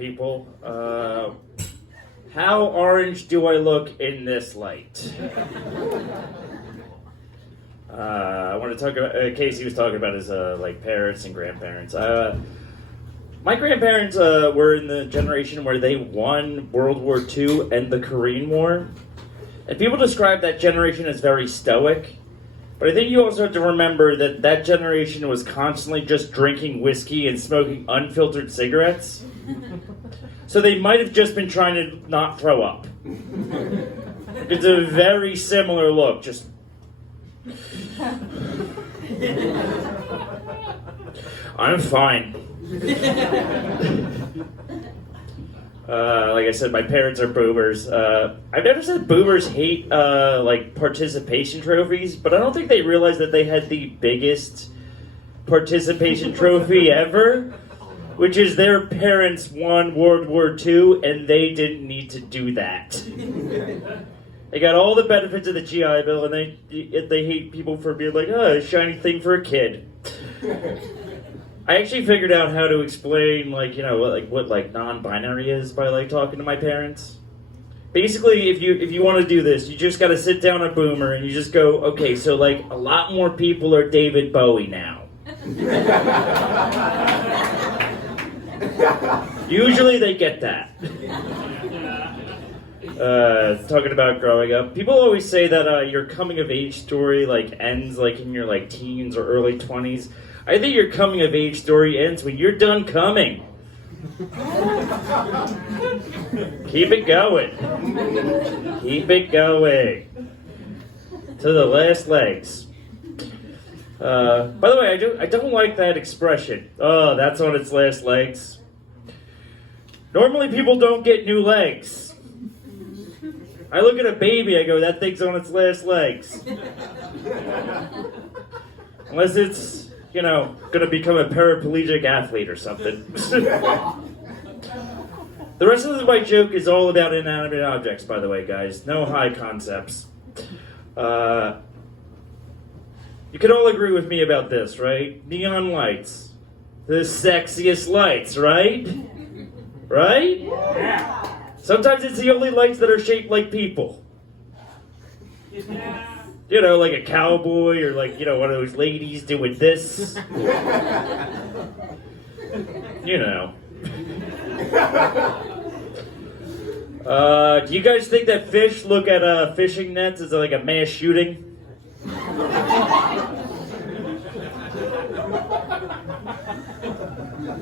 people. How orange do I look in this light? I want to talk about. Casey was talking about his like parents and grandparents. My grandparents were in the generation where they won World War II and the Korean War, and people describe that generation as very stoic. But I think you also have to remember that that generation was constantly just drinking whiskey and smoking unfiltered cigarettes. So they might have just been trying to not throw up. It's a very similar look, just... I'm fine. Like I said, my parents are boomers. I've noticed that boomers hate like participation trophies, but I don't think they realize that they had the biggest participation trophy ever, which is their parents won World War II and they didn't need to do that. They got all the benefits of the GI Bill, and they hate people for being like, oh, a shiny thing for a kid. I actually figured out how to explain, like, you know, what non-binary is by, like, talking to my parents. Basically, if you want to do this, you just got to sit down a boomer and you just go, okay, so, like, a lot more people are David Bowie now. Usually they get that. Talking about growing up, people always say that your coming-of-age story, like, ends, like, in your, like, teens or early 20s. I think your coming-of-age story ends when you're done coming. Keep it going. Keep it going. To the last legs. By the way, I don't like that expression. Oh, that's on its last legs. Normally people don't get new legs. I look at a baby, I go, that thing's on its last legs. Unless it's, you know, going to become a paraplegic athlete or something. The rest of my joke is all about inanimate objects, by the way, guys. No high concepts. You can all agree with me about this, right? Neon lights. The sexiest lights, right? Right? Yeah. Sometimes it's the only lights that are shaped like people. You know, like a cowboy or like, you know, one of those ladies doing this. You know. Do you guys think that fish look at fishing nets as like a mass shooting?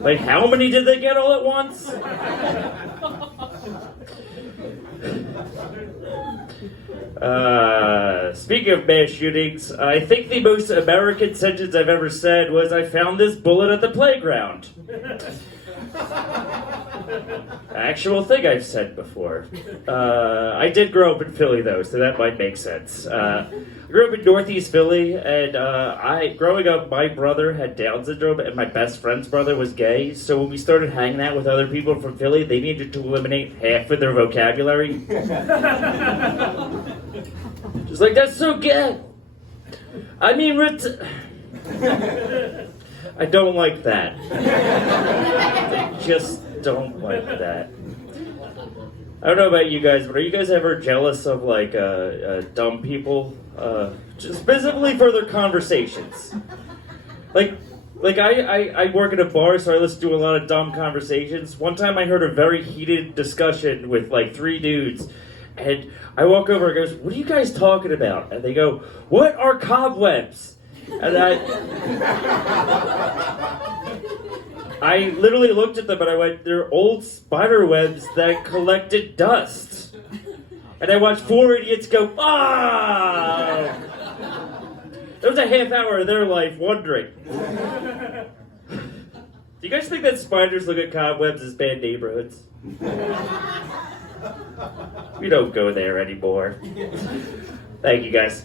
Like, how many did they get all at once? Speaking of mass shootings, I think the most American sentence I've ever said was, I found this bullet at the playground. Actual thing I've said before. I did grow up in Philly, though, so that might make sense. I grew up in Northeast Philly, and growing up, my brother had Down syndrome, and my best friend's brother was gay, so when we started hanging out with other people from Philly, they needed to eliminate half of their vocabulary. Just like, that's so gay! I mean, I don't like that. I just don't like that. I don't know about you guys, but are you guys ever jealous of, like, dumb people? Just specifically for their conversations. Like I work at a bar, so I listen to a lot of dumb conversations. One time I heard a very heated discussion with, like, 3 dudes. And I walk over and goes, what are you guys talking about? And they go, what are cobwebs? And I literally looked at them and I went, they're old spider webs that collected dust. And I watched 4 idiots go, ah! There was a half hour of their life wondering. Do you guys think that spiders look at cobwebs as bad neighborhoods? We don't go there anymore. Thank you, guys.